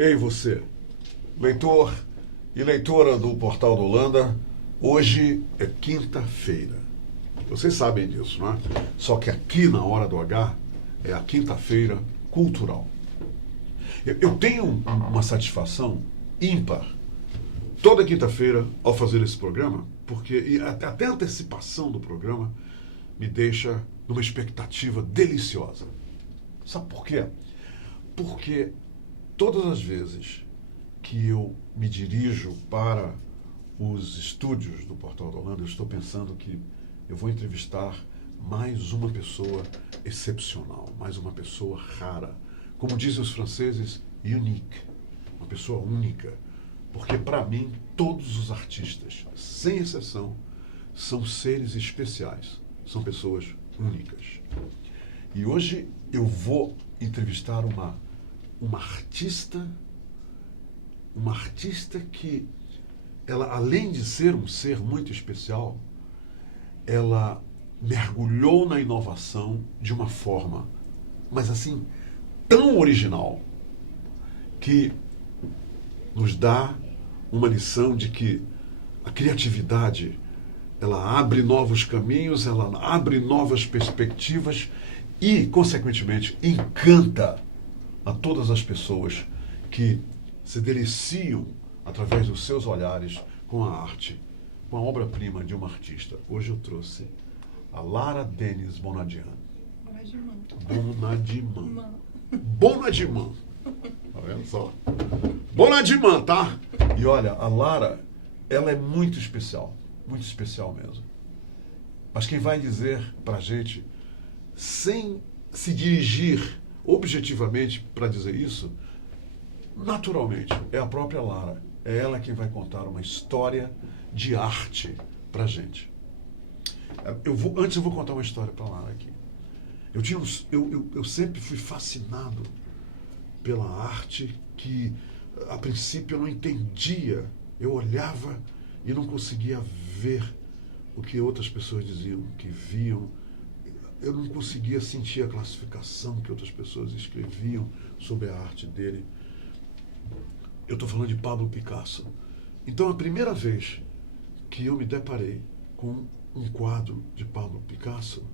Ei, você, leitor e leitora do Portal da Holanda, hoje é quinta-feira. Vocês sabem disso, não é? Só que aqui na Hora do H é a quinta-feira cultural. Eu tenho uma satisfação ímpar toda quinta-feira ao fazer esse programa, porque até a antecipação do programa me deixa numa expectativa deliciosa. Sabe por quê? Porque todas as vezes que eu me dirijo para os estúdios do Portal da Holanda, eu estou pensando que eu vou entrevistar mais uma pessoa excepcional, mais uma pessoa rara. Como dizem os franceses, unique, uma pessoa única. Porque, para mim, todos os artistas, sem exceção, são seres especiais, são pessoas únicas. E hoje eu vou entrevistar uma artista que, ela, além de ser um ser muito especial, ela mergulhou na inovação de uma forma, mas assim, tão original, que nos dá uma lição de que a criatividade, ela abre novos caminhos, ela abre novas perspectivas e, consequentemente, encanta a todas as pessoas que se deliciam através dos seus olhares com a arte, com a obra-prima de uma artista. Hoje eu trouxe a Lara Denis Bonadiman. Bonadiman. Tá vendo só? Bonadiman, tá? E olha, a Lara, ela é muito especial mesmo. Mas quem vai dizer pra gente, sem se dirigir objetivamente para dizer isso, naturalmente, é a própria Lara. É ela quem vai contar uma história de arte pra gente. Antes eu vou contar uma história pra Lara aqui. Eu sempre fui fascinado pela arte que, a princípio, eu não entendia. Eu olhava e não conseguia ver o que outras pessoas diziam, que viam. Eu não conseguia sentir a classificação que outras pessoas escreviam sobre a arte dele. Eu estou falando de Pablo Picasso. Então, a primeira vez que eu me deparei com um quadro de Pablo Picasso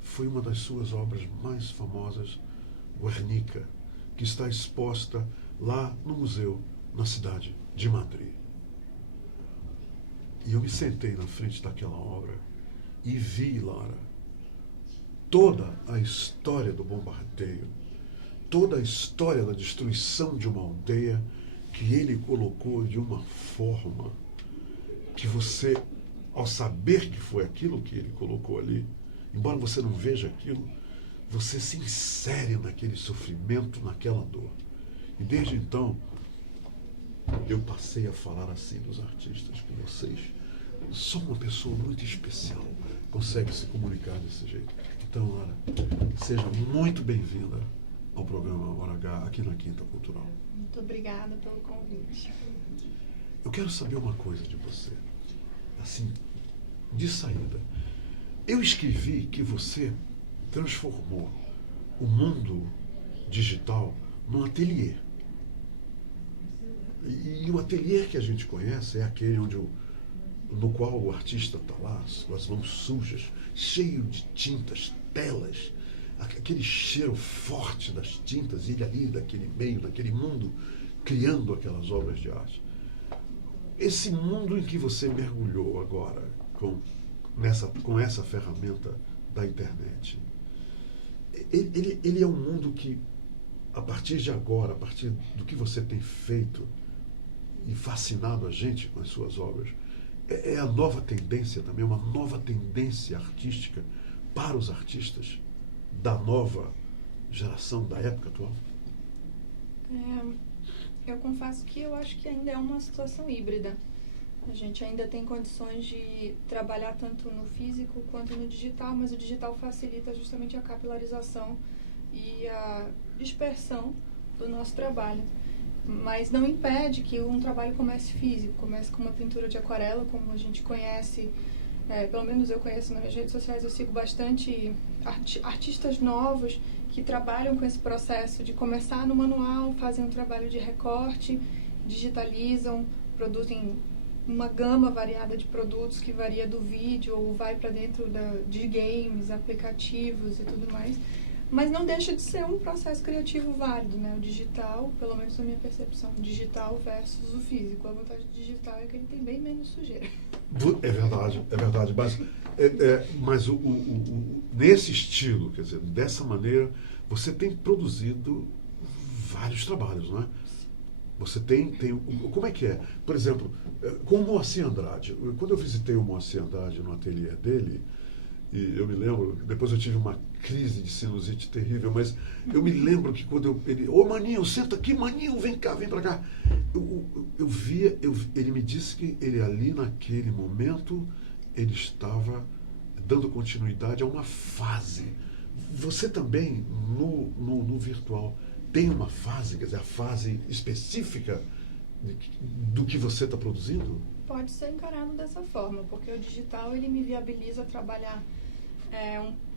foi uma das suas obras mais famosas, Guernica, que está exposta lá no museu, na cidade de Madrid. E eu me sentei na frente daquela obra e vi, Lara, toda a história do bombardeio, toda a história da destruição de uma aldeia que ele colocou de uma forma que você, ao saber que foi aquilo que ele colocou ali, embora você não veja aquilo, você se insere naquele sofrimento, naquela dor. E desde então, eu passei a falar assim dos artistas, que vocês são uma pessoa muito especial, consegue se comunicar desse jeito. Então, Lara, seja muito bem-vinda ao programa Hora H, aqui na Quinta Cultural. Muito obrigada pelo convite. Eu quero saber uma coisa de você, assim, de saída. Eu escrevi que você transformou o mundo digital num ateliê. E o ateliê que a gente conhece é aquele no qual o artista está lá, com as mãos sujas, cheio de tintas, telas, aquele cheiro forte das tintas, e ele ali, daquele meio, daquele mundo, criando aquelas obras de arte. Esse mundo em que você mergulhou agora, com essa ferramenta da internet, ele é um mundo que, a partir de agora, a partir do que você tem feito e fascinado a gente com as suas obras, é a nova tendência também, uma nova tendência artística para os artistas da nova geração, da época atual? Eu confesso que eu acho que ainda é uma situação híbrida. A gente ainda tem condições de trabalhar tanto no físico quanto no digital, mas o digital facilita justamente a capilarização e a dispersão do nosso trabalho. Mas não impede que um trabalho comece físico, comece com uma pintura de aquarela, como a gente conhece, pelo menos eu conheço nas redes sociais, eu sigo bastante artistas novos que trabalham com esse processo de começar no manual, fazem um trabalho de recorte, digitalizam, produzem uma gama variada de produtos que varia do vídeo ou vai para dentro de games, aplicativos e tudo mais. Mas não deixa de ser um processo criativo válido, né? O digital, pelo menos na minha percepção, digital versus o físico. A vantagem do digital é que ele tem bem menos sujeira. É verdade. Mas nesse estilo, quer dizer, dessa maneira, você tem produzido vários trabalhos, não é? Você tem como é que é? Por exemplo, com o Moacir Andrade. Quando eu visitei o Moacir Andrade no ateliê dele, e eu me lembro, depois eu tive uma crise de sinusite terrível, mas eu me lembro que quando ele, Maninho, senta aqui, Maninho, vem cá, vem pra cá. Ele me disse que ele ali naquele momento, ele estava dando continuidade a uma fase. Você também, no virtual, tem uma fase, quer dizer, a fase específica do que você está produzindo? Pode ser encarado dessa forma, porque o digital ele me viabiliza trabalhar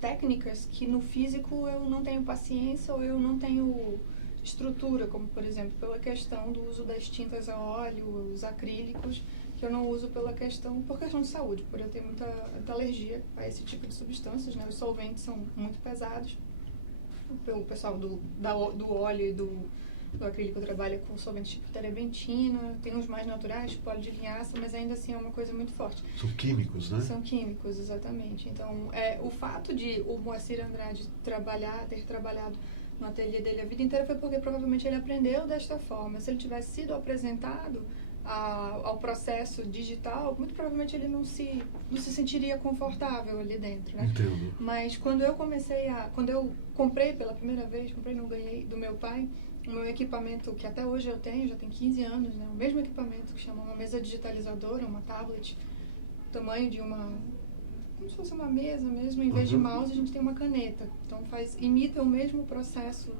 técnicas que no físico eu não tenho paciência ou eu não tenho estrutura, como por exemplo pela questão do uso das tintas a óleo, os acrílicos, que eu não uso por questão de saúde, por eu ter muita alergia a esse tipo de substâncias, né? Os solventes são muito pesados. O pessoal do óleo e do acrílico trabalha com solventes tipo terebentina, tem uns mais naturais, tipo óleo de linhaça, mas ainda assim é uma coisa muito forte. São químicos, né? São químicos, exatamente. Então, o fato de o Moacir Andrade ter trabalhado no ateliê dele a vida inteira foi porque provavelmente ele aprendeu desta forma. Se ele tivesse sido apresentado ao processo digital, muito provavelmente ele não se sentiria confortável ali dentro, né? Entendo. Mas quando eu comprei pela primeira vez, não ganhei do meu pai, o meu equipamento, que até hoje eu tenho, já tem 15 anos, né? O mesmo equipamento que chama uma mesa digitalizadora, uma tablet, tamanho de como se fosse uma mesa mesmo, em vez de mouse a gente tem uma caneta. Então imita o mesmo processo,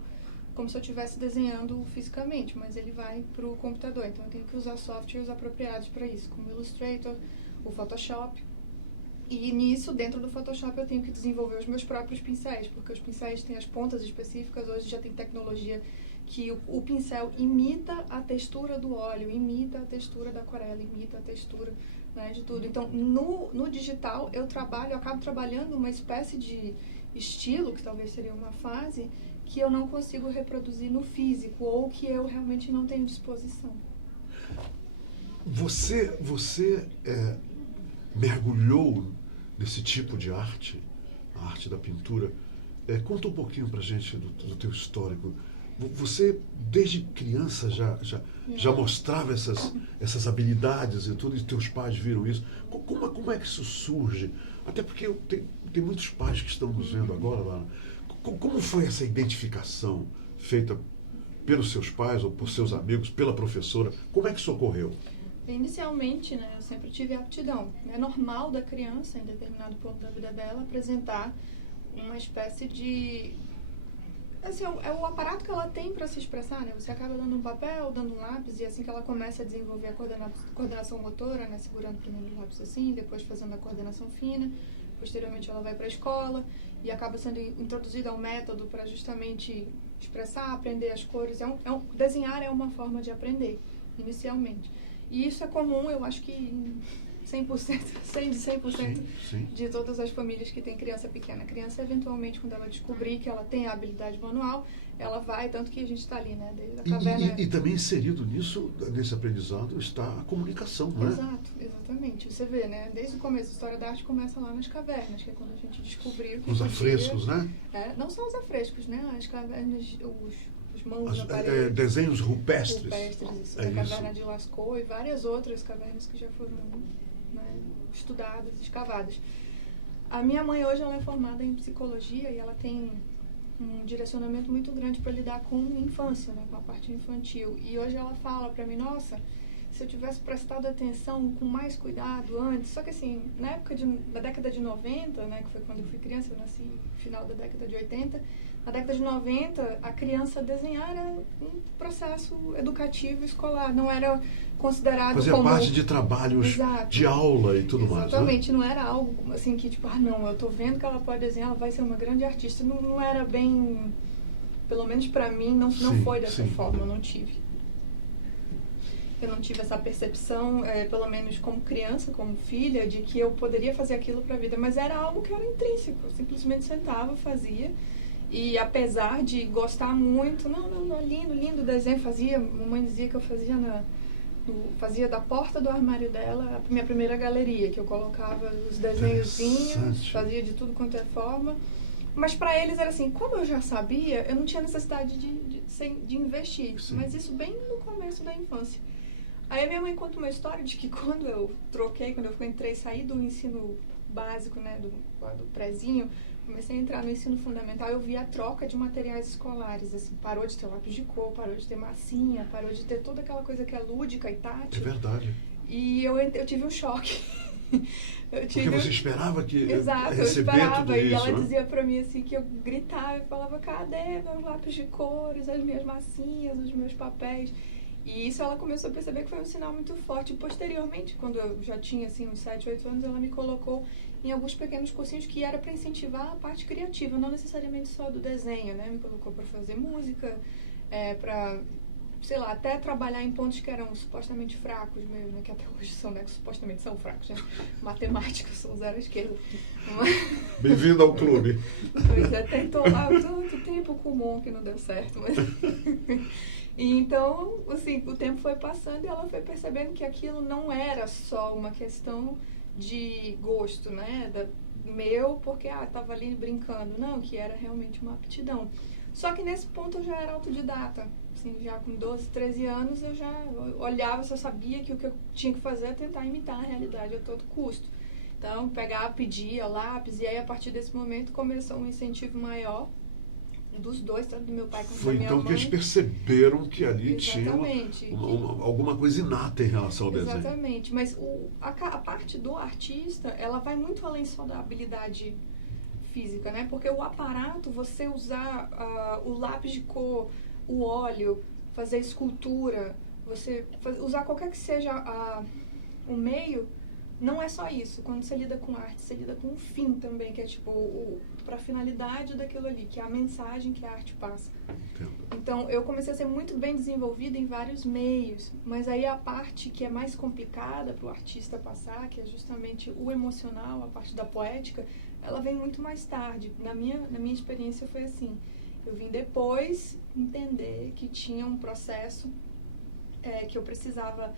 como se eu estivesse desenhando fisicamente, mas ele vai para o computador. Então eu tenho que usar softwares apropriados para isso, como o Illustrator, o Photoshop. E nisso, dentro do Photoshop, eu tenho que desenvolver os meus próprios pincéis, porque os pincéis têm as pontas específicas, hoje já tem tecnologia que o pincel imita a textura do óleo, imita a textura da aquarela, imita a textura, né, de tudo. Então, no digital, eu acabo trabalhando uma espécie de estilo, que talvez seria uma fase, que eu não consigo reproduzir no físico, ou que eu realmente não tenho disposição. Você mergulhou nesse tipo de arte, a arte da pintura. Conta um pouquinho pra gente do teu histórico. Você, desde criança, já mostrava essas habilidades e tudo, e teus pais viram isso. Como é que isso surge? Até porque tem muitos pais que estão nos vendo agora, Lara. Como foi essa identificação feita pelos seus pais ou por seus amigos, pela professora? Como é que isso ocorreu? Inicialmente, né, eu sempre tive aptidão. É normal da criança, em determinado ponto da vida dela, apresentar uma espécie de... Assim, é o aparato que ela tem para se expressar, né? Você acaba dando um papel, dando um lápis, e assim que ela começa a desenvolver a coordenação motora, né? Segurando primeiro o lápis assim, depois fazendo a coordenação fina. Posteriormente ela vai para a escola e acaba sendo introduzida ao método para justamente expressar, aprender as cores. Desenhar é uma forma de aprender, inicialmente. E isso é comum, eu acho que 100%, 100% sim. de todas as famílias que têm criança pequena. A criança, eventualmente, quando ela descobrir que ela tem a habilidade manual, ela vai, tanto que a gente está ali, né? Desde a caverna... E também inserido nesse aprendizado, está a comunicação, não é? Exato, exatamente. Você vê, né? Desde o começo, a história da arte começa lá nas cavernas, que é quando a gente descobriu que os afrescos, né? Não só os afrescos, né? As cavernas, os mãos na parede. Desenhos rupestres. Isso. Da caverna de Lascaux e várias outras cavernas que já foram, né, estudadas, escavadas. A minha mãe hoje ela é formada em psicologia e ela tem um direcionamento muito grande para lidar com infância, né, com a parte infantil. E hoje ela fala para mim, nossa, se eu tivesse prestado atenção com mais cuidado antes, só que assim, na época da década de 90, né, que foi quando eu fui criança, eu nasci no final da década de 80, Na década de 90, a criança desenhar era um processo educativo escolar, não era considerado Fazia como... parte de trabalhos Exato. de aula e tudo mais, né? Exatamente, não era algo assim que tipo, não, eu tô vendo que ela pode desenhar, ela vai ser uma grande artista. Não era bem, pelo menos pra mim, não foi dessa forma, eu não tive. Eu não tive essa percepção, pelo menos como criança, como filha, de que eu poderia fazer aquilo pra vida, mas era algo que era intrínseco, eu simplesmente sentava, fazia. E apesar de gostar muito, não, lindo desenho, mamãe dizia que eu fazia da porta do armário dela a minha primeira galeria, que eu colocava os desenhozinhos, fazia de tudo quanto é forma. Mas para eles era assim, como eu já sabia, eu não tinha necessidade de investir. Sim. Mas isso bem no começo da infância. Aí a minha mãe conta uma história de que quando eu saí do ensino básico, né, do prézinho, comecei a entrar no ensino fundamental, eu vi a troca de materiais escolares, assim, parou de ter lápis de cor, parou de ter massinha, parou de ter toda aquela coisa que é lúdica e tátil. É verdade. E eu tive um choque. Porque você esperava que Exato, receber eu esperava, tudo isso, e ela né? dizia pra mim assim, que eu gritava e falava, cadê meus lápis de cores, as minhas massinhas, os meus papéis? E isso ela começou a perceber que foi um sinal muito forte. E posteriormente, quando eu já tinha assim, uns 7, 8 anos, ela me colocou em alguns pequenos cursinhos que era para incentivar a parte criativa, não necessariamente só do desenho, né? Me colocou para fazer música, para, sei lá, até trabalhar em pontos que eram supostamente fracos mesmo, né? Que até hoje são, né? Que supostamente são fracos, né? Matemática, sou zero à esquerda. Bem-vindo ao clube. Pois é, tentou lá tanto tempo com o Mon que não deu certo, mas... E então, assim, o tempo foi passando e ela foi percebendo que aquilo não era só uma questão de gosto, né? Porque tava ali brincando. Não, que era realmente uma aptidão. Só que nesse ponto eu já era autodidata. Assim, já com 12, 13 anos eu já olhava, só sabia que o que eu tinha que fazer é tentar imitar a realidade a todo custo. Então, pedia lápis, e aí a partir desse momento começou um incentivo maior dos dois, tanto do meu pai quanto da minha mãe. Foi então que eles perceberam que ali tinha alguma coisa inata em relação ao desenho. Exatamente, mas a parte do artista, ela vai muito além só da habilidade física, né? Porque o aparato, você usar o lápis de cor, o óleo, fazer escultura, você usar qualquer que seja o meio, não é só isso. Quando você lida com arte, você lida com um fim também, que é tipo para a finalidade daquilo ali, que é a mensagem que a arte passa. Entendo. Então, eu comecei a ser muito bem desenvolvida em vários meios, mas aí a parte que é mais complicada para o artista passar, que é justamente o emocional, a parte da poética, ela vem muito mais tarde. Na minha experiência foi assim. Eu vim depois entender que tinha um processo que eu precisava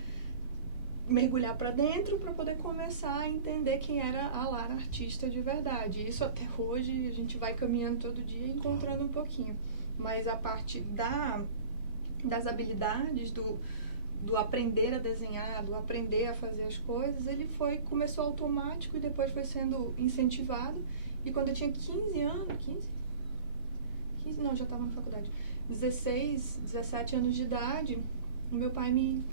mergulhar para dentro para poder começar a entender quem era a Lara artista de verdade. Isso até hoje a gente vai caminhando todo dia encontrando um pouquinho. Mas a parte das habilidades, do aprender a desenhar, do aprender a fazer as coisas, começou automático e depois foi sendo incentivado. E quando eu tinha 15 anos, não, já estava na faculdade, 16, 17 anos de idade, o meu pai me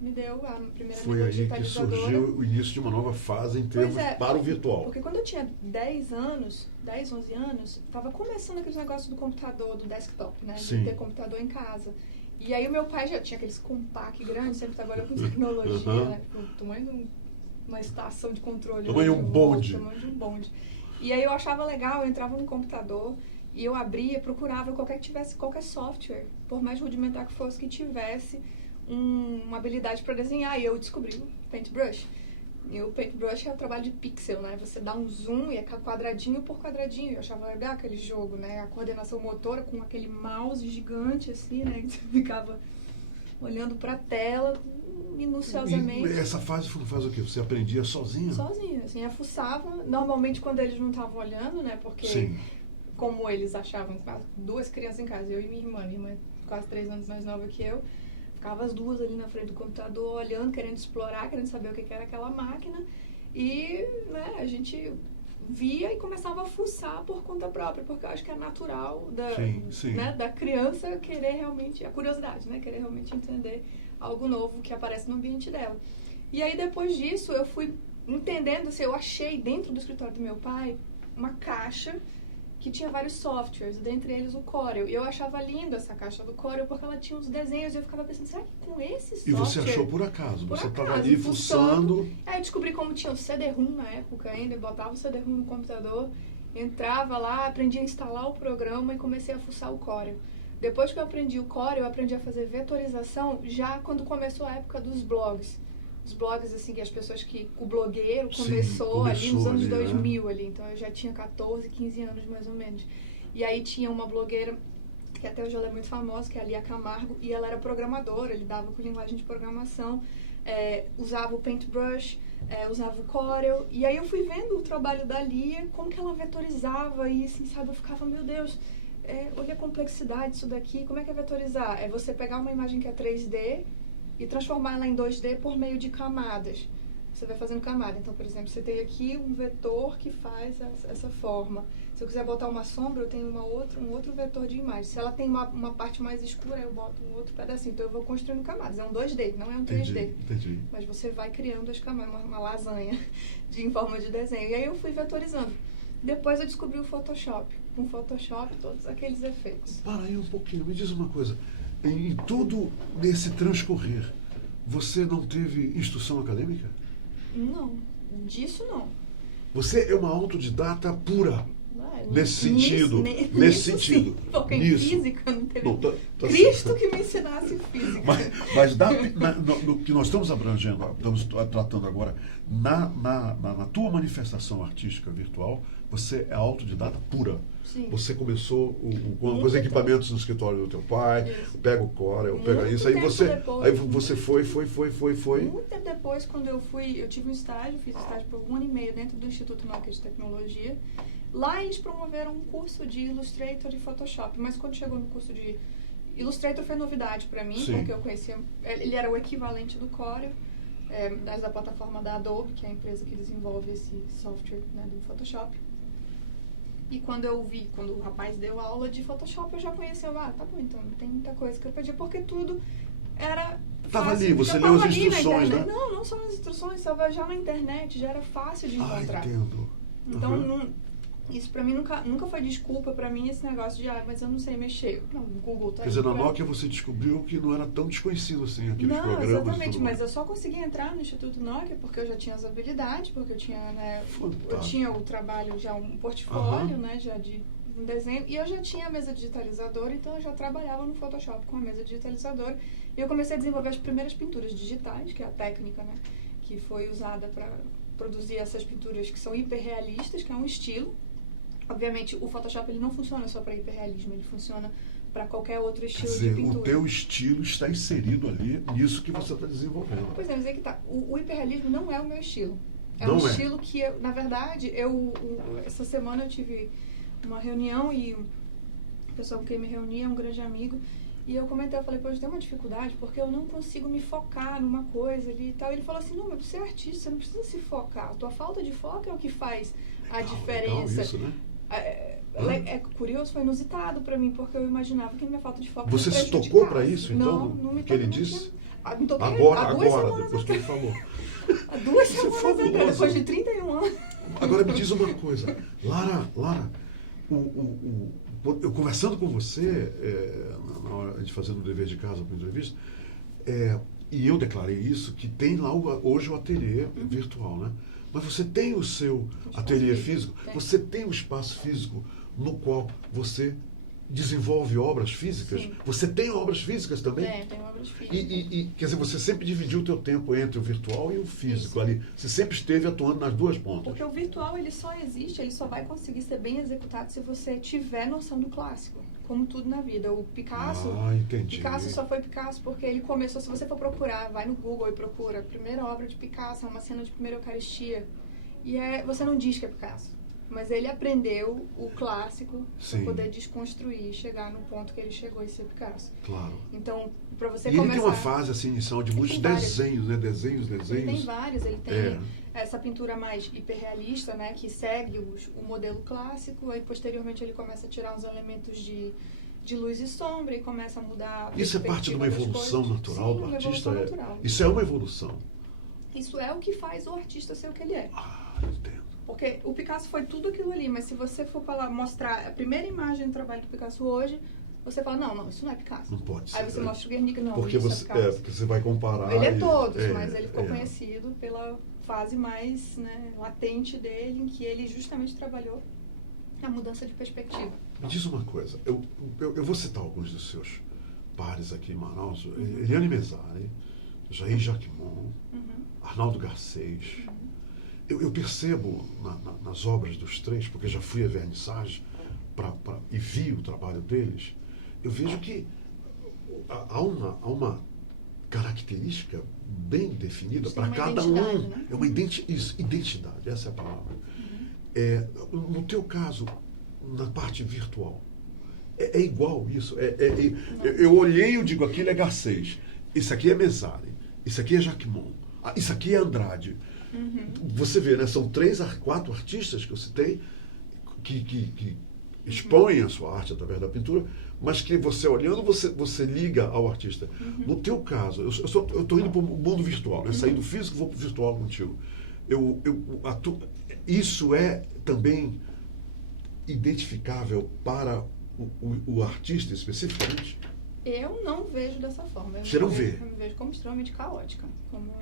deu a primeira foi aí que surgiu o início de uma nova fase em termos para o virtual. Porque quando eu tinha 10, 11 anos, estava começando aquele negócio do computador, do desktop, né? Sim. De ter computador em casa. E aí o meu pai já tinha aqueles compact grandes, sempre trabalhou com tecnologia, né? O tamanho de uma estação de controle. Tamanho de um bonde. Tamanho de um bonde. E aí eu achava legal, eu entrava no computador e eu abria, procurava qualquer software, por mais rudimentar que fosse, que tivesse uma habilidade para desenhar, e eu descobri o Paintbrush. E o Paintbrush é o trabalho de pixel, né? Você dá um zoom e é quadradinho por quadradinho. Eu achava legal aquele jogo, né? A coordenação motora com aquele mouse gigante, assim, né? Que você ficava olhando para a tela minuciosamente. E essa fase faz o quê? Você aprendia sozinha? Sozinha, assim, eu fuçava. Normalmente quando eles não estavam olhando, né? Porque, sim, como eles achavam, duas crianças em casa, eu e minha irmã é quase 3 anos mais nova que eu, ficava as duas ali na frente do computador, olhando, querendo explorar, querendo saber o que era aquela máquina. E, né, a gente via e começava a fuçar por conta própria, porque eu acho que é natural da criança querer realmente, a curiosidade, né, querer realmente entender algo novo que aparece no ambiente dela. E aí, depois disso, eu fui entendendo, assim, eu achei dentro do escritório do meu pai uma caixa que tinha vários softwares, dentre eles o Corel. E eu achava linda essa caixa do Corel porque ela tinha uns desenhos e eu ficava pensando, será que com esse software... E você achou por acaso? Por Você estava acaso, ali fuçando... Aí eu descobri como tinha o CD-ROM na época ainda, eu botava o CD-ROM no computador, entrava lá, aprendi a instalar o programa e comecei a fuçar o Corel. Depois que eu aprendi o Corel, eu aprendi a fazer vetorização já quando começou a época dos blogs. Os blogs, assim, que as pessoas que... O blogueiro começou ali nos anos 2000, ali. Então, eu já tinha 14, 15 anos, mais ou menos. E aí, tinha uma blogueira, que até hoje ela é muito famosa, que é a Lia Camargo, e ela era programadora, lidava com linguagem de programação, usava o Paintbrush, usava o Corel. E aí, eu fui vendo o trabalho da Lia, como que ela vetorizava, e assim, sabe, eu ficava, meu Deus... olha a complexidade disso daqui, como é que é vetorizar? É você pegar uma imagem que é 3D e transformar ela em 2D por meio de camadas. Você vai fazendo camada. Então, por exemplo, você tem aqui um vetor que faz essa forma. Se eu quiser botar uma sombra, eu tenho um outro vetor de imagem. Se ela tem uma parte mais escura, eu boto um outro pedacinho. Então, eu vou construindo camadas. É um 2D, não é um 3D. Entendi. Mas você vai criando as camadas, uma lasanha em forma de desenho. E aí, eu fui vetorizando. Depois, eu descobri o Photoshop. Com o Photoshop, todos aqueles efeitos. Para aí um pouquinho, me diz uma coisa. Em todo esse transcorrer, você não teve instrução acadêmica? Não, disso não. Você é uma autodidata pura. Nesse sentido. Sim, porque em física não teve tá Cristo certo. que me ensinasse física. Mas no que nós estamos abrangendo, estamos tratando agora, na tua manifestação artística virtual, você é autodidata pura. Sim. Você começou com os equipamentos no escritório do teu pai, isso. pega o Corel, pega Muito isso, aí tempo você, depois, aí você foi. Muito tempo depois, quando eu tive um estágio, fiz estágio por 1 ano e meio dentro do Instituto Nokia de Tecnologia. Lá eles promoveram um curso de Illustrator e Photoshop, mas quando chegou no curso de Illustrator foi novidade para mim, Sim. porque eu conhecia, ele era o equivalente do Corel, da plataforma da Adobe, que é a empresa que desenvolve esse software, né, do Photoshop. E quando o rapaz deu aula de Photoshop, eu já conhecia, tá bom, então não tem muita coisa que eu perdi, porque tudo era Estava fácil. ali, você Já leu as tava ali na instruções, internet. né? Não só nas instruções, estava já na internet, já era fácil de encontrar. Entendo. Então, isso pra mim nunca foi desculpa pra mim esse negócio de, mas eu não sei mexer. Não, o Google tá Quer dizer, na Nokia você descobriu que não era tão desconhecido assim, aqueles programas. Não, exatamente, mas eu só consegui entrar no Instituto Nokia porque eu já tinha as habilidades, porque eu tinha, né, eu tinha o trabalho, já um portfólio, né, já de um desenho, e eu já tinha a mesa digitalizadora, então eu já trabalhava no Photoshop com a mesa digitalizadora, e eu comecei a desenvolver as primeiras pinturas digitais, que é a técnica, né, que foi usada para produzir essas pinturas que são hiperrealistas, que é um estilo. Obviamente, o Photoshop ele não funciona só para hiperrealismo, ele funciona para qualquer outro estilo de pintura. O teu estilo está inserido ali nisso que você está desenvolvendo. Pois é, mas é que tá. O hiperrealismo não é o meu estilo. É não um estilo que, na verdade, essa semana eu tive uma reunião e a pessoa com quem me reuni é um grande amigo. E eu comentei, eu falei, eu tenho uma dificuldade porque eu não consigo me focar numa coisa ali e tal. Ele falou assim, não, mas você é artista, você não precisa se focar. A tua falta de foco é o que faz a diferença. Isso, né? É curioso, foi inusitado pra mim, porque eu imaginava que minha falta de foco Você me se tocou pra isso, não, então? Não me que ele toquei, disse? Me toquei Agora, depois que ele falou. Há 2 semanas atrás, depois de 31 anos. Agora me diz uma coisa. Lara, eu conversando com você, na hora de fazer o dever de casa para a entrevista, e eu declarei isso, que tem lá hoje o ateliê virtual, né? Mas você tem o seu ateliê físico, você tem o espaço físico no qual você desenvolve obras físicas? Sim. Você tem obras físicas também? Tem obras físicas. E quer dizer, você sempre dividiu o teu tempo entre o virtual e o físico. Isso. Ali. Você sempre esteve atuando nas duas pontas. Porque o virtual, ele só existe, ele só vai conseguir ser bem executado se você tiver noção do clássico. Como tudo na vida. O Picasso, entendi. Picasso só foi Picasso porque ele começou, se você for procurar, vai no Google e procura, a primeira obra de Picasso é uma cena de primeira Eucaristia. E você não diz que é Picasso. Mas ele aprendeu o clássico para poder desconstruir e chegar no ponto que ele chegou e ser Picasso. Claro. Então, para você começar... ele tem uma fase assim, inicial de muitos desenhos, né? Desenhos. Ele tem vários. Ele tem essa pintura mais hiperrealista, né? Que segue o modelo clássico. Aí, posteriormente, ele começa a tirar uns elementos de luz e sombra e começa a mudar a Isso é parte de uma evolução natural do artista? Natural. Isso é uma evolução. Isso é o que faz o artista ser o que ele é. Entendo. Porque o Picasso foi tudo aquilo ali, mas se você for falar, mostrar a primeira imagem do trabalho do Picasso hoje, você fala, não, isso não é Picasso. Não pode ser. Aí você mostra o Guernica, não, porque isso você, é Picasso. porque você vai comparar. Ele é todos, mas ele ficou conhecido pela fase mais, né, latente dele, em que ele justamente trabalhou a mudança de perspectiva. Me diz uma coisa, eu vou citar alguns dos seus pares aqui em Manaus, Eliane Mesari, Jair Jacquemont, Arnaldo Garcês. Eu percebo nas obras dos três, porque já fui a vernissage e vi o trabalho deles, eu vejo que há uma característica bem definida para cada um. Né? É uma identidade, essa é a palavra. No teu caso, na parte virtual, é igual isso. Eu olhei e eu digo, aquilo é Garcês, isso aqui é Mesari, isso aqui é Jacquemont, isso aqui é Andrade. Você vê, né? São 3 a 4 artistas que eu citei que expõem a sua arte através da pintura, mas que você olhando, você liga ao artista. No teu caso, eu estou indo para o mundo virtual, né? Saí do físico e vou para o virtual contigo. Isso é também identificável para o artista especificamente? Eu não vejo dessa forma. Você não vê? Eu me vejo como extremamente caótica. Como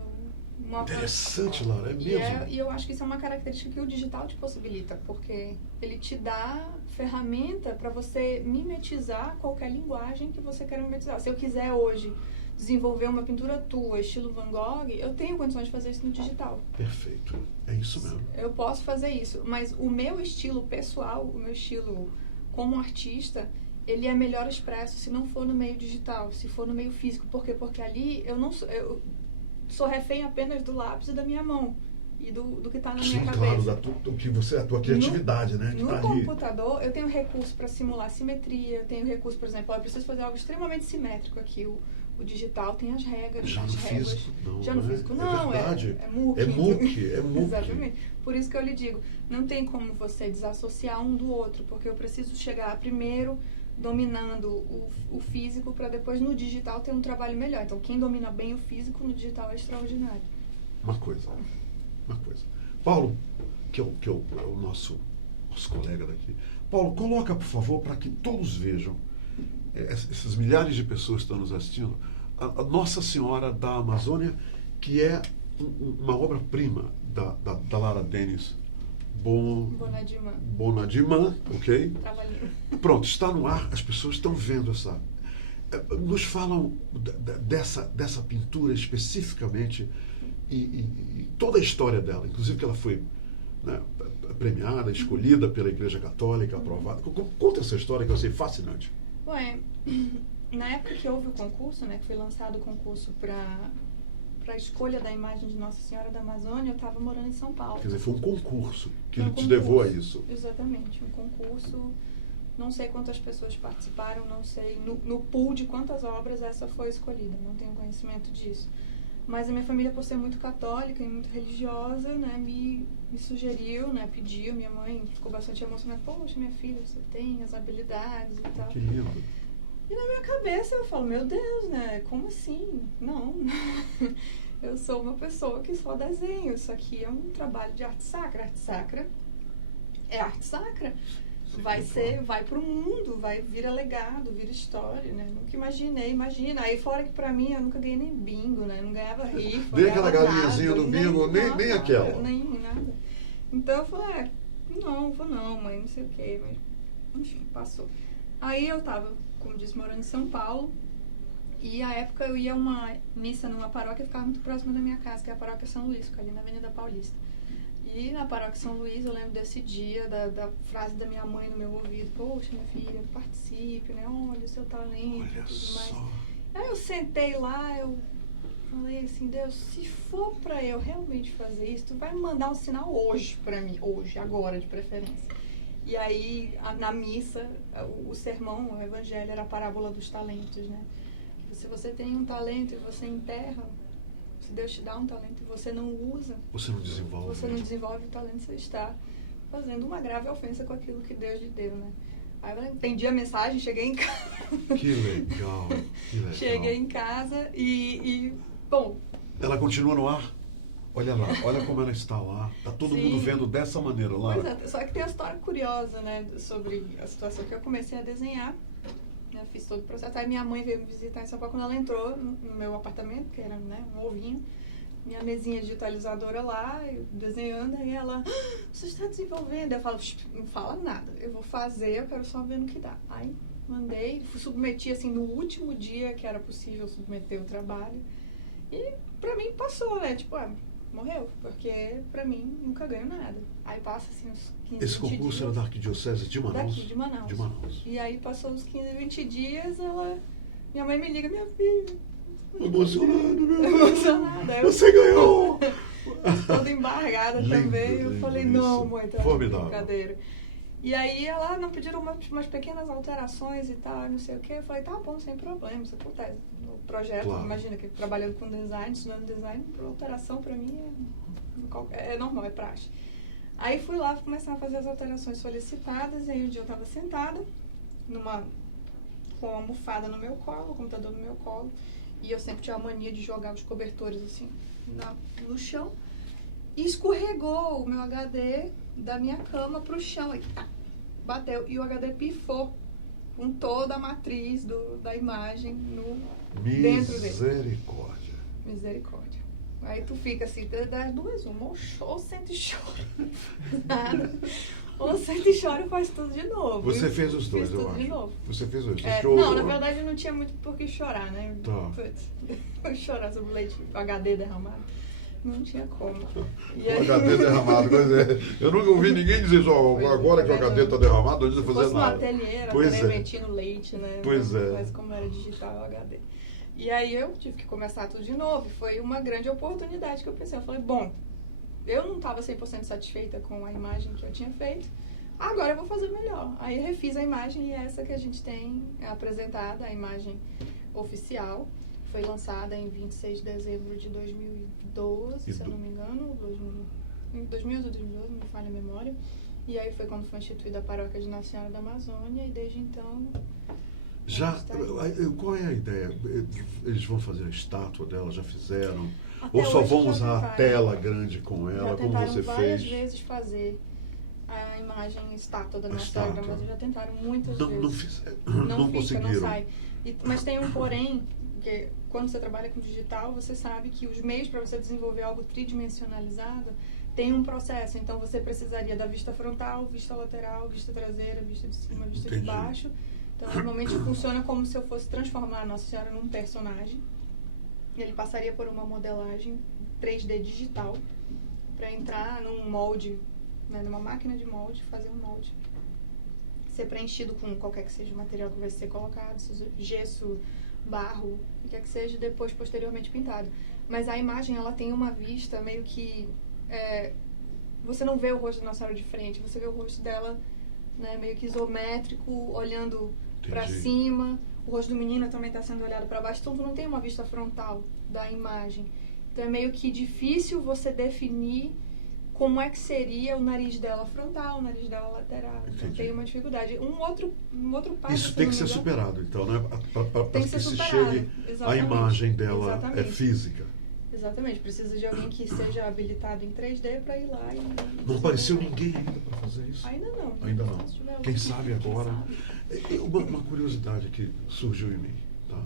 interessante, Lara, é mesmo. E eu acho que isso é uma característica que o digital te possibilita, porque ele te dá ferramenta para você mimetizar qualquer linguagem que você quer mimetizar. Se eu quiser hoje desenvolver uma pintura tua, estilo Van Gogh, eu tenho condições de fazer isso no digital. Perfeito, é isso mesmo. Eu posso fazer isso, mas o meu estilo pessoal, o meu estilo como artista, ele é melhor expresso se não for no meio digital, se for no meio físico. Por quê? Porque ali eu sou refém apenas do lápis e da minha mão e do que está na minha cabeça. Claro, a tua criatividade, né? No computador, eu tenho recurso para simular simetria, eu tenho recurso, por exemplo, eu preciso fazer algo extremamente simétrico aqui. O digital tem as regras. Já no físico, não. Já no físico, não. É verdade. É muque. É muque. Exatamente. Por isso que eu lhe digo, não tem como você desassociar um do outro, porque eu preciso chegar primeiro dominando o físico para depois no digital ter um trabalho melhor. Então, quem domina bem o físico no digital é extraordinário. Uma coisa. Paulo, que é o nosso colega daqui. Paulo, coloca, por favor, para que todos vejam, essas milhares de pessoas que estão nos assistindo, a Nossa Senhora da Amazônia, que é uma obra-prima da Lara Denis Bonadiman, ok? Trabalhinho. Pronto, está no ar, as pessoas estão vendo essa. Nos falam dessa pintura especificamente e toda a história dela, inclusive que ela foi, né, premiada, escolhida pela Igreja Católica, aprovada. Conta essa história que eu achei fascinante. Ué, na época que houve o concurso, né, que foi lançado o concurso para a escolha da imagem de Nossa Senhora da Amazônia, eu estava morando em São Paulo. Quer dizer, foi um concurso que te levou a isso. Exatamente, um concurso. Não sei quantas pessoas participaram, não sei no pool de quantas obras essa foi escolhida, não tenho conhecimento disso. Mas a minha família, por ser muito católica e muito religiosa, né, me sugeriu, né, pediu, minha mãe ficou bastante emocionada. Poxa, minha filha, você tem as habilidades e tal. Que lindo. E na minha cabeça eu falo, meu Deus, né, como assim? Não, eu sou uma pessoa que só desenho, isso aqui é um trabalho de arte sacra. Arte sacra é arte sacra. Vai pro mundo, vai vira legado, vira história, né? Nunca imagina. Aí fora que pra mim eu nunca ganhei nem bingo, né? Não ganhava rifa. Nem aquela galinhazinha do bingo, nem aquela. Nem nada. Então eu falei, não, mãe, não sei o quê. Mas, enfim, passou. Aí eu tava, como disse, morando em São Paulo. E à época eu ia a uma missa numa paróquia que ficava muito próxima da minha casa, que é a paróquia São Luís, que é ali na Avenida Paulista. E na paróquia São Luís, eu lembro desse dia, da frase da minha mãe no meu ouvido: poxa, minha filha, participe, né? Olha o seu talento e tudo mais. Aí eu sentei lá, eu falei assim: Deus, se for pra eu realmente fazer isso, tu vai me mandar um sinal hoje pra mim, hoje, agora de preferência. E aí, na missa, o sermão, o evangelho era a parábola dos talentos, né? Se você tem um talento e você enterra, se Deus te dá um talento e você não usa, você não desenvolve o talento, você está fazendo uma grave ofensa com aquilo que Deus lhe deu, né? Aí eu entendi a mensagem, cheguei em casa. Que legal. Cheguei em casa e bom... Ela continua no ar? Olha lá, olha como ela está lá. Está todo Sim. mundo vendo dessa maneira, Lara. Pois é, só que tem uma história curiosa, né, sobre a situação que eu comecei a desenhar, né, fiz todo o processo. Aí minha mãe veio me visitar em São Paulo quando ela entrou no meu apartamento, que era, né, um ovinho. Minha mesinha digitalizadora lá, eu desenhando, aí ela, você está desenvolvendo? Eu falo, não fala nada, eu vou fazer, eu quero só ver no que dá. Aí mandei, submeti assim no último dia que era possível submeter o trabalho. E pra mim passou, né? Tipo, morreu, porque pra mim nunca ganho nada. Aí passa assim uns 15, Esse 20 concurso dias. era da Arquidiocese de Manaus? Daqui, de Manaus. De Manaus. E aí passou uns 15, 20 dias, minha mãe me liga, minha filha. Emocionado, meu Deus. Emocionada. Eu, Você ganhou! toda embargada Lindo, também. Eu lindo falei, isso. não, mãe, tá de Formidável. brincadeira. E aí ela não pediram umas pequenas alterações e tal, não sei o que. Eu falei, tá bom, sem problema, isso acontece. O projeto, Claro. imagina que trabalhando com design, estudando design, alteração pra mim é normal, é praxe. Aí fui lá começar a fazer as alterações solicitadas, e aí um dia eu tava sentada com a almofada no meu colo, o computador no meu colo, e eu sempre tinha a mania de jogar os cobertores assim no chão, e escorregou o meu HD da minha cama pro chão, aí bateu, e o HD pifou com toda a matriz da imagem dentro dele. Misericórdia. Misericórdia. Aí tu fica assim, das duas, uma, ou senta e chora, nada, ou senta e chora e faz tudo de novo. Você fez os dois, Fiz tudo eu acho. de novo. Você fez os dois. Não, na verdade não tinha muito por que chorar, né? Tá. Putz, chorar sobre leite, HD derramado. Não tinha como. E O HD derramado, pois é. Eu nunca ouvi ninguém dizer só, agora que o HD está derramado, não precisa fazer Se fosse nada. no ateliê, era Pois é. remetindo leite, né? Pois é. Mas como era digital, é o HD. E aí eu tive que começar tudo de novo. E foi uma grande oportunidade que eu pensei. Eu falei, bom, eu não estava 100% satisfeita com a imagem que eu tinha feito. Agora eu vou fazer melhor. Aí eu refiz a imagem e essa que a gente tem apresentada, a imagem oficial. Foi lançada em 26 de dezembro de 2012, se eu não me engano. 2012, não me falha a memória. E aí foi quando foi instituída a paróquia de Nossa Senhora da Amazônia. E desde então... Já, qual é a ideia? Eles vão fazer a estátua dela, já fizeram? Até Ou só hoje vão já usar a tentaram. tela grande com ela, Já como tentaram você várias fez? vezes fazer a imagem estátua da A Nossa Senhora da estátua. Amazônia. Já tentaram muitas Não, vezes. não fizeram, Não não fica, conseguiram. não sai. Mas tem um porém, que quando você trabalha com digital, você sabe que os meios para você desenvolver algo tridimensionalizado tem um processo. Então você precisaria da vista frontal, vista lateral, vista traseira, vista de cima, vista Entendi. de baixo. Então normalmente funciona como se eu fosse transformar a Nossa Senhora num personagem. Ele passaria por uma modelagem 3D digital para entrar num molde, né, numa máquina de molde, fazer um molde. Ser preenchido com qualquer que seja o material que vai ser colocado, gesso, barro, o que quer que seja, depois posteriormente pintado. Mas a imagem, ela tem uma vista meio que... você não vê o rosto da Nossa Senhora de frente, você vê o rosto dela, né, meio que isométrico, olhando para Entendi. cima. O rosto do menino também está sendo olhado para baixo, então tu não tem uma vista frontal da imagem. Então é meio que difícil você definir como é que seria o nariz dela frontal, o nariz dela lateral. Então Entendi. tem uma dificuldade. Um outro passo... Isso tem que ser superado, então, né? Para Tem que que ser se superado, chegue, a exatamente. imagem dela é Exatamente. física. Exatamente. Precisa de alguém que seja habilitado em 3D para ir lá e... Não apareceu ninguém ainda para fazer isso? Ainda não. Ainda não. Se tiver Quem alguém, sabe agora. sabe. Uma curiosidade que surgiu em mim, tá?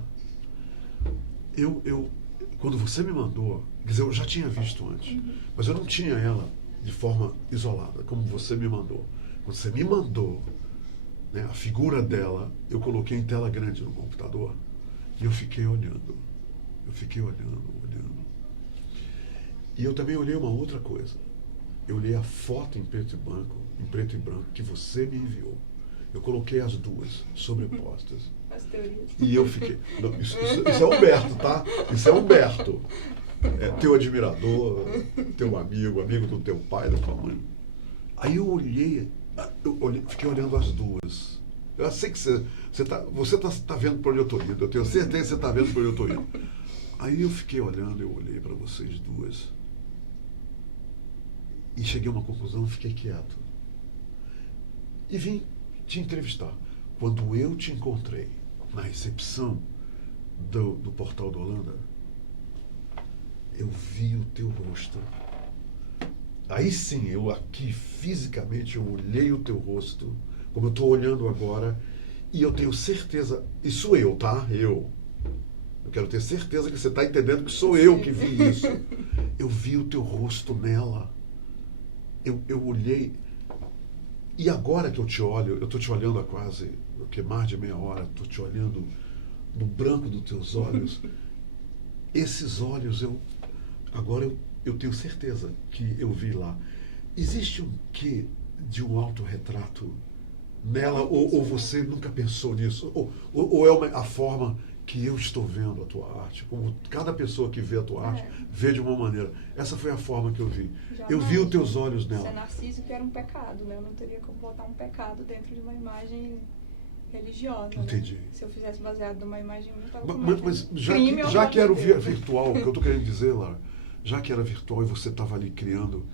Quando você me mandou, quer dizer, eu já tinha visto antes, mas eu não tinha ela de forma isolada, como você me mandou. Quando você me mandou, né, a figura dela, eu coloquei em tela grande no computador e eu fiquei olhando. Olhando. E eu também olhei uma outra coisa. Eu olhei a foto em preto e branco que você me enviou. Eu coloquei as duas sobrepostas. As teorias. E eu fiquei... Não, isso é Humberto, tá? Isso é Humberto. É teu admirador, teu amigo do teu pai, da tua mãe. Aí eu olhei, fiquei olhando as duas. Eu sei que você tá vendo por onde eu tô indo. Eu tenho certeza que você tá vendo por onde eu tô indo. Aí eu fiquei olhando, eu olhei para vocês duas. E cheguei a uma conclusão, fiquei quieto. E vim te entrevistar. Quando eu te encontrei na recepção do Portal da Holanda, eu vi o teu rosto. Aí sim, eu aqui fisicamente, eu olhei o teu rosto, como eu estou olhando agora, e eu tenho certeza, isso eu, tá? Eu quero ter certeza que você está entendendo que sou eu que vi isso. Eu vi o teu rosto nela. Eu olhei. E agora que eu te olho, eu estou te olhando há quase, mais de meia hora, estou te olhando no branco dos teus olhos. Esses olhos, agora eu tenho certeza que eu vi lá. Existe um quê de um autorretrato nela, ou você nunca pensou nisso? Ou é a forma que eu estou vendo a tua arte? Como cada pessoa que vê a tua arte vê de uma maneira. Essa foi a forma que eu vi. Eu vi os teus olhos nela. Ser narciso que era um pecado, né? Eu não teria como botar um pecado dentro de uma imagem religiosa. Entendi. Né? Se eu fizesse baseado numa imagem minha, eu estava mas já que era o virtual, o que eu estou querendo dizer, Lara, já que era virtual e você estava ali criando,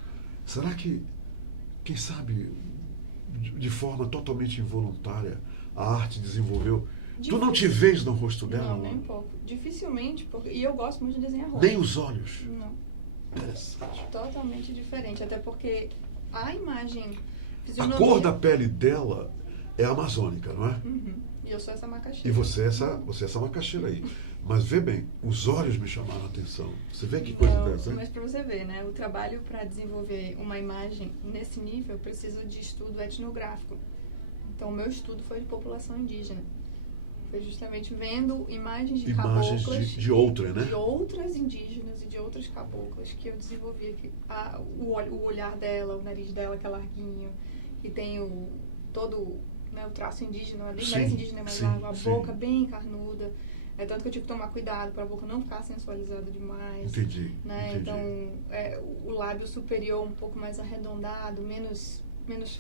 será que, quem sabe, de forma totalmente involuntária, a arte desenvolveu? Tu não te vês no rosto dela? Não, nem um pouco. Dificilmente, e eu gosto muito de desenhar rosto. Nem os olhos? Não. Interessante. Totalmente diferente, até porque a imagem... A cor da pele dela é amazônica, não é? Uhum. E eu sou essa macaxeira. E você é essa macaxeira aí. Mas vê bem, os olhos me chamaram a atenção. Você vê que coisa interessante? Mas para você ver, né? O trabalho para desenvolver uma imagem nesse nível precisa de estudo etnográfico. Então, o meu estudo foi de população indígena. Foi justamente vendo imagens de caboclas. De outras, né? De outras indígenas e de outras caboclas que eu desenvolvi aqui. O olhar dela, o nariz dela, que é larguinho. E tem todo o traço indígena, mais indígena, mais largo. A boca bem carnuda. É tanto que eu tive que tomar cuidado para a boca não ficar sensualizada demais. Entendi. Né? Então, o lábio superior um pouco mais arredondado, menos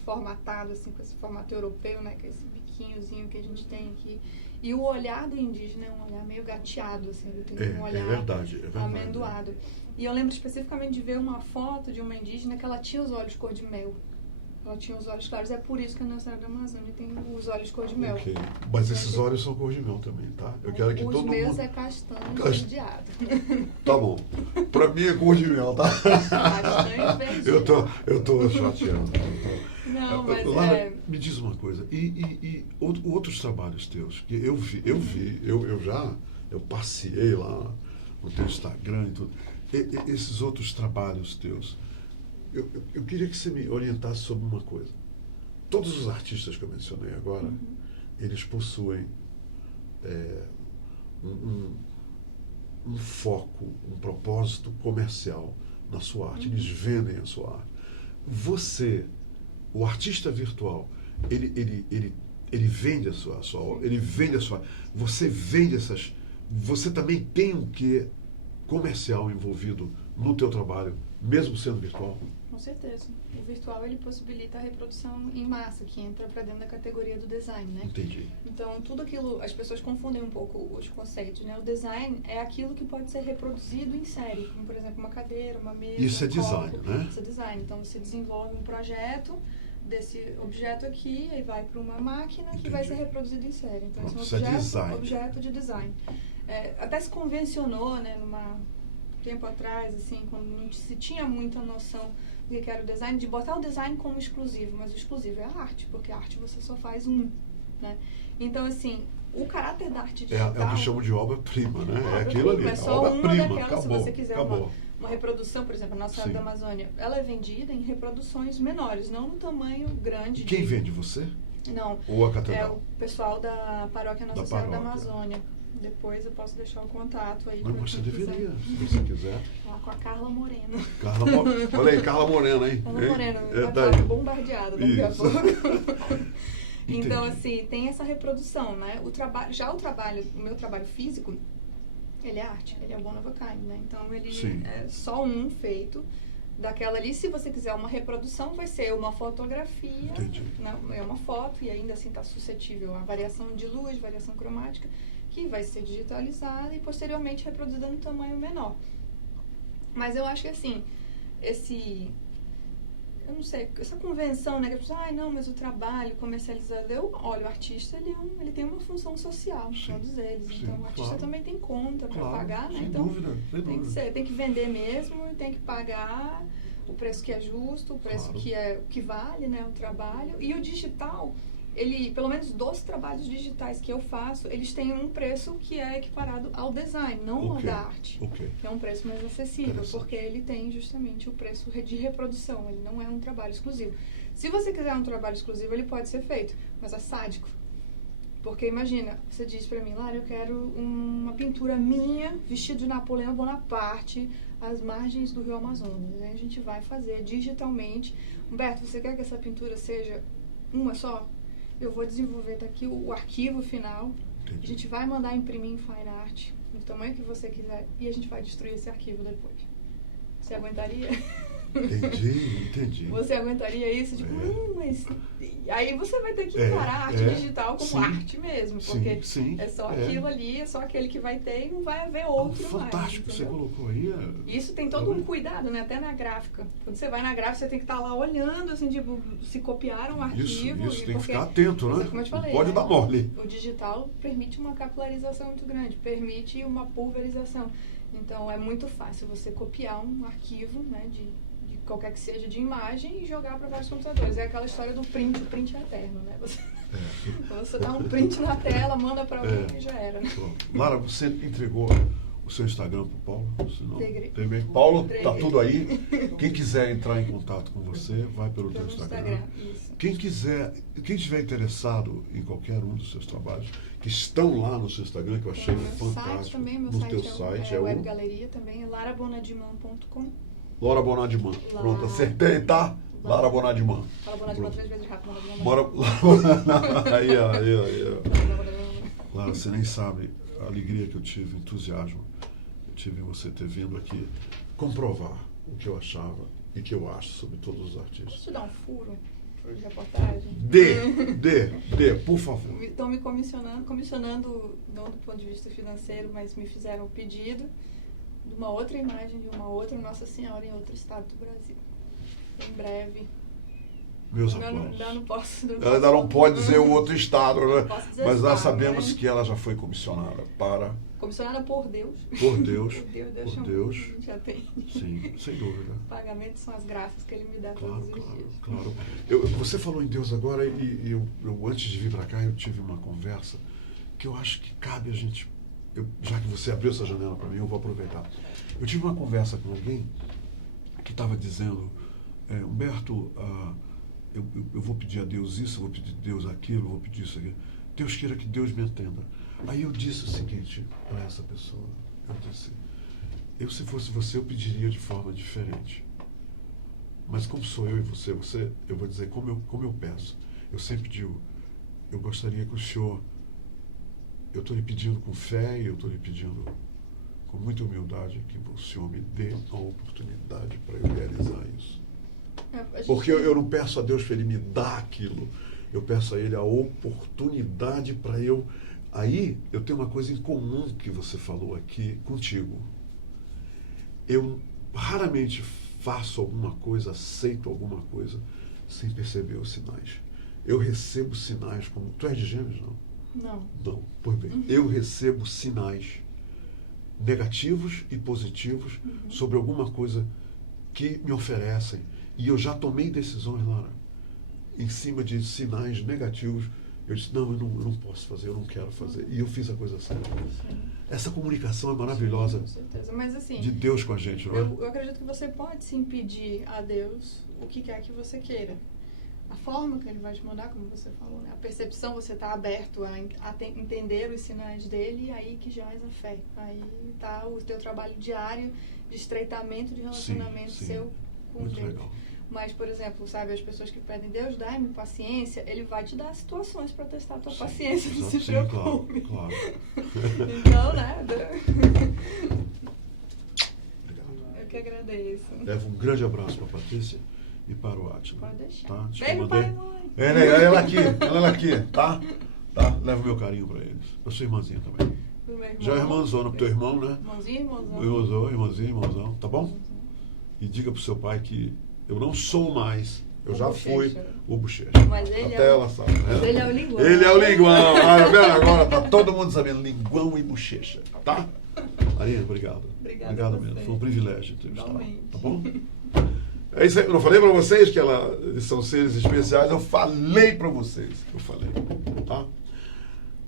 formatado, assim, com esse formato europeu, né? Que é esse biquinhozinho que a gente tem aqui. E o olhar do indígena é um olhar meio gateado, assim. Ele tem um olhar verdade. amendoado. E eu lembro especificamente de ver uma foto de uma indígena que ela tinha os olhos cor de mel. Ela tinha os olhos claros. É por isso que a Nossa Senhora da Amazônia tem os olhos cor de mel. Okay. Mas esses olhos são cor de mel também, tá? Eu quero que todo mundo... Os meus é castanho verdeado. Tá bom. Pra mim é cor de mel, tá? Castanho verdeado. Eu tô chateado. Não, mas Lara, me diz uma coisa. E outros trabalhos teus? Que eu passei lá no teu Instagram e tudo. Esses outros trabalhos teus, eu queria que você me orientasse sobre uma coisa. Todos os artistas que eu mencionei agora, eles possuem um foco, um propósito comercial na sua arte. Eles vendem a sua arte. Você, o artista virtual, ele vende a sua obra, ele vende a sua... Você vende essas... Você também tem um quê comercial envolvido no teu trabalho, mesmo sendo virtual? Com certeza. O virtual, ele possibilita a reprodução em massa, que entra para dentro da categoria do design, né? Entendi. Então, tudo aquilo... As pessoas confundem um pouco os conceitos, né? O design é aquilo que pode ser reproduzido em série, como, por exemplo, uma cadeira, uma mesa, Isso é design, né? Isso é design. Então, você desenvolve um projeto desse objeto aqui e vai para uma máquina que vai ser reproduzido em série. Então, isso é um objeto de design. Até se convencionou, né, tempo atrás, assim, quando não se tinha muita noção do que era o design, de botar o design como exclusivo, mas o exclusivo é a arte, porque a arte você só faz né? Então, assim, o caráter da arte digital... É o que chamam de obra-prima, né? É aquilo ali, é só uma daquelas, se você quiser acabou. Uma reprodução, por exemplo, a Nossa Senhora da Amazônia, ela é vendida em reproduções menores, não no tamanho grande. Quem vende, você? Não. Ou a catedral? É o pessoal da paróquia Nossa Senhora da Amazônia. Depois eu posso deixar o contato aí. Não, você deveria, se você quiser. Lá com a Carla Moreno. Olha aí, Carla Moreno, hein? Carla Moreno, vai estar bombardeada daqui a pouco. Então, assim, tem essa reprodução, né? O meu trabalho físico, ele é arte, ele é one of a kind, né? Então, ele é só um feito daquela ali. Se você quiser uma reprodução, vai ser uma fotografia. Entendi. Né? É uma foto e ainda assim está suscetível à variação de luz, variação cromática, que vai ser digitalizada e posteriormente reproduzida no tamanho menor. Mas eu acho que, assim, eu não sei, essa convenção, né? Que as pessoas, não, mas o trabalho comercializado, olha, o artista, ele tem uma função social, Sim, todos eles. sim, Então, o artista claro. também tem conta para Claro, pagar, né? sem Então, dúvida, sem tem que dúvida. tem que vender mesmo, tem que pagar o preço que é justo, o preço Claro. que vale, né, o trabalho. E o digital, ele, pelo menos dos trabalhos digitais que eu faço, eles têm um preço que é equiparado ao design, não ao da arte. Ok. Que é um preço mais acessível, porque ele tem justamente o preço de reprodução, ele não é um trabalho exclusivo. Se você quiser um trabalho exclusivo, ele pode ser feito, mas é sádico. Porque imagina, você diz pra mim, Lara, eu quero uma pintura minha, vestido de Napoleão Bonaparte, às margens do Rio Amazonas. Aí a gente vai fazer digitalmente. Humberto, você quer que essa pintura seja uma só? Eu vou desenvolver daqui o arquivo final. Entendi. A gente vai mandar imprimir em Fine Art, do tamanho que você quiser, e a gente vai destruir esse arquivo depois. Você aguentaria? Entendi. Você aguentaria isso? Tipo, mas... Aí você vai ter que encarar a arte digital como sim, arte mesmo, porque sim, é só aquilo ali, é só aquele que vai ter e não vai haver outro fantástico mais. Você colocou aí. Isso tem todo um cuidado, né? Até na gráfica. Quando você vai na gráfica, você tem que estar lá olhando, assim, tipo, se copiaram um arquivo. Isso tem que ficar atento, né? Como eu te falei, não pode dar mole. O digital permite uma capilarização muito grande, permite uma pulverização. Então, é muito fácil você copiar um arquivo, né, de qualquer que seja, de imagem e jogar para vários computadores. É aquela história do print, o print é eterno, né? Você dá um print na tela, manda para alguém e já era. Né? Lara, você entregou o seu Instagram pro Paulo? Entreguei. Paulo, tá tudo aí. Quem quiser entrar em contato com você, vai pelo teu Instagram. Isso. Quem estiver interessado em qualquer um dos seus trabalhos, que estão lá no seu Instagram, que eu achei fantástico. Site também, meu no site teu site é webgaleria também, é larabonadiman.com. Laura Bonadiman. Pronto, acertei, tá? Lara Bonadiman. Fala Bonadiman 3 vezes rápido. Aí. Lara, você nem sabe a alegria que eu tive, o entusiasmo que eu tive em você ter vindo aqui comprovar o que eu achava e que eu acho sobre todos os artistas. Posso te dar um furo de reportagem? Dê, por favor. Estão me comissionando, não do ponto de vista financeiro, mas me fizeram um pedido de uma outra imagem de uma outra Nossa Senhora em outro estado do Brasil. Em breve. Meus aplausos. Ainda não posso. Ela ainda não pode dizer o outro estado, né? Mas nós estado, sabemos, né? que ela já foi comissionada para... Comissionada por Deus. Por Deus. Por Deus. A gente já tem. Sim, sem dúvida. Pagamento são as graças que Ele me dá Claro, todos os dias. claro. Você falou em Deus agora e eu, antes de vir para cá, eu tive uma conversa que eu acho que cabe a gente... já que você abriu essa janela para mim, eu vou aproveitar. Eu tive uma conversa com alguém que estava dizendo, Humberto, eu vou pedir a Deus isso, eu vou pedir a Deus aquilo, eu vou pedir isso aqui. Deus queira que Deus me atenda. Aí eu disse o seguinte para essa pessoa, eu disse, se fosse você, eu pediria de forma diferente. Mas como sou eu e você, eu vou dizer como eu peço. Eu sempre digo, eu gostaria que o senhor... Eu estou lhe pedindo com fé e eu estou lhe pedindo com muita humildade que o Senhor me dê a oportunidade para eu realizar isso. Porque eu não peço a Deus para Ele me dar aquilo. Eu peço a Ele a oportunidade para eu... Aí eu tenho uma coisa em comum que você falou aqui contigo. Eu raramente faço alguma coisa, aceito alguma coisa, sem perceber os sinais. Eu recebo sinais como... Tu és de Gêmeos, não? Não. Pois bem, eu recebo sinais negativos e positivos sobre alguma coisa que me oferecem. E eu já tomei decisões, Lara, em cima de sinais negativos. Eu disse, não, eu não posso fazer, eu não quero fazer. E eu fiz a coisa certa. Essa comunicação é maravilhosa. Sim, com certeza. Mas, assim, de Deus com a gente, não é? Eu acredito que você pode sim pedir a Deus o que quer que você queira. A forma que Ele vai te mandar, como você falou, né? A percepção, você está aberto a entender os sinais dele, e aí que jaz a fé. Aí está o teu trabalho diário de estreitamento de relacionamento seu com muito Deus. Legal. Mas, por exemplo, sabe, as pessoas que pedem, Deus, dá-me paciência, Ele vai te dar situações para testar a tua paciência, não se preocupe. Claro. Então, né? Obrigado. Eu que agradeço. Leva um grande abraço para a Patrícia e para o Átila. Pode deixar. Tá? Beijo, pai e mãe. Ela aqui, tá? Leva o meu carinho para eles. Eu sou irmãzinha também. Já é irmãzona pro teu irmão, né? Irmãozinho. Irmãzinho, irmãozão, tá bom? E diga pro seu pai que Eu não sou mais. Eu já fui o Bochecha. Mas ele Até ela sabe, né? Mas ele é o linguão. Ele é o linguão. Agora tá todo mundo sabendo. Linguão e Bochecha. Tá? Arinha, obrigado. Obrigado mesmo. Foi um privilégio entrevistá-la. Tá bom? É isso aí. Eu não falei para vocês que eles são seres especiais. Eu falei para vocês. Tá?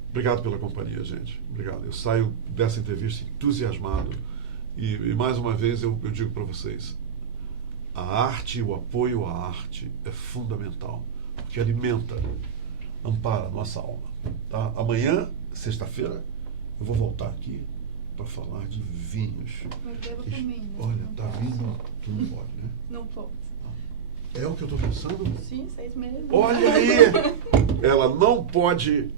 Obrigado pela companhia, gente. Obrigado. Eu saio dessa entrevista entusiasmado. E mais uma vez eu digo para vocês. A arte e o apoio à arte é fundamental, porque alimenta, ampara a nossa alma. Tá? Amanhã, sexta-feira, eu vou voltar aqui para falar de vinhos. Mas devo também, né? Olha, tá vindo, tu não pode, né? Não posso. É o que eu estou pensando? Sim, 6 meses. Olha aí! Ela não pode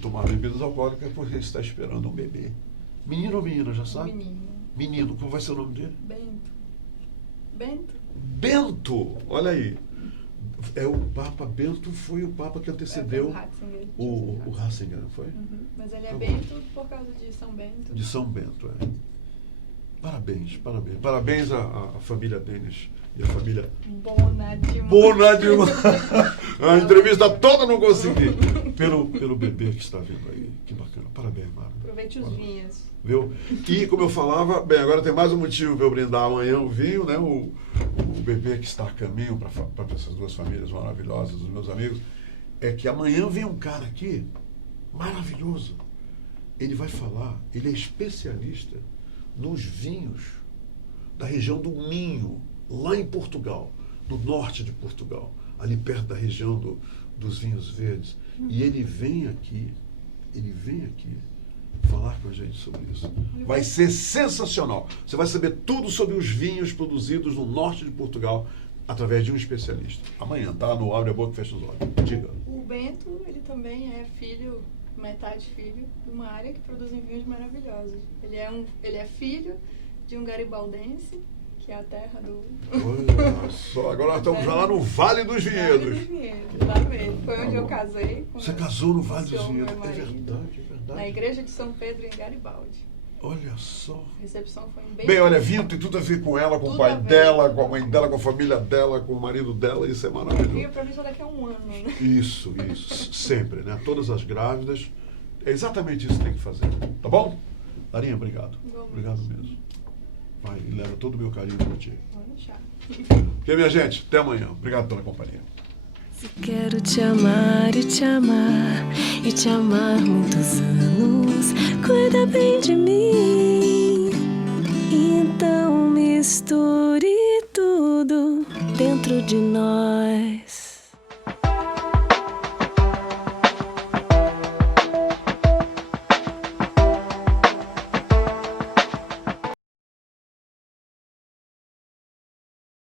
tomar bebidas alcoólicas porque está esperando um bebê. Menino ou menina, já sabe? Menino, como vai ser o nome dele? Bento! Olha aí. O Papa Bento foi o Papa que antecedeu o Ratzinger, não foi? Uhum. Mas ele é Bento por causa de São Bento. De São Bento, é. Parabéns. Parabéns à família Denis e à família Bonadima. A entrevista toda não consegui. Pelo bebê que está vindo aí. Que bacana. Parabéns, Mara. Aproveite os vinhos. Viu? E como eu falava, bem, agora tem mais um motivo para eu brindar amanhã o vinho, né? O bebê que está a caminho para essas duas famílias maravilhosas, dos meus amigos, é que amanhã vem um cara aqui maravilhoso. Ele vai falar, ele é especialista nos vinhos da região do Minho, lá em Portugal, no norte de Portugal, ali perto da região dos vinhos verdes. E ele vem aqui falar com a gente sobre isso. Vai ser sensacional. Você vai saber tudo sobre os vinhos produzidos no norte de Portugal através de um especialista. Amanhã, tá? No Abre a Boca e Fecha os Olhos. Diga. O Bento, ele também é metade filho, de uma área que produz vinhos maravilhosos. Ele é filho de um garibaldense, que é a terra do... Olha só, agora nós estamos já lá no Vale dos Vinhedos. Lá mesmo. Foi onde eu casei. Você casou no Vale dos Vinhedos. É verdade. Na igreja de São Pedro, em Garibaldi. Olha só. A recepção foi bem, olha, vinho tem tudo a ver com ela, com o pai dela, com a mãe dela, com a família dela, com o marido dela. Isso é maravilhoso. Vinho pra mim só daqui a um ano, né? Isso. Sempre, né? Todas as grávidas. É exatamente isso que tem que fazer. Tá bom? Larinha, obrigado. Obrigado mesmo. Vai, e leva todo o meu carinho por ti. Vou deixar. Ok, minha gente? Até amanhã. Obrigado pela companhia. Quero te amar e te amar e te amar muitos anos. Cuida bem de mim. Então misture tudo dentro de nós.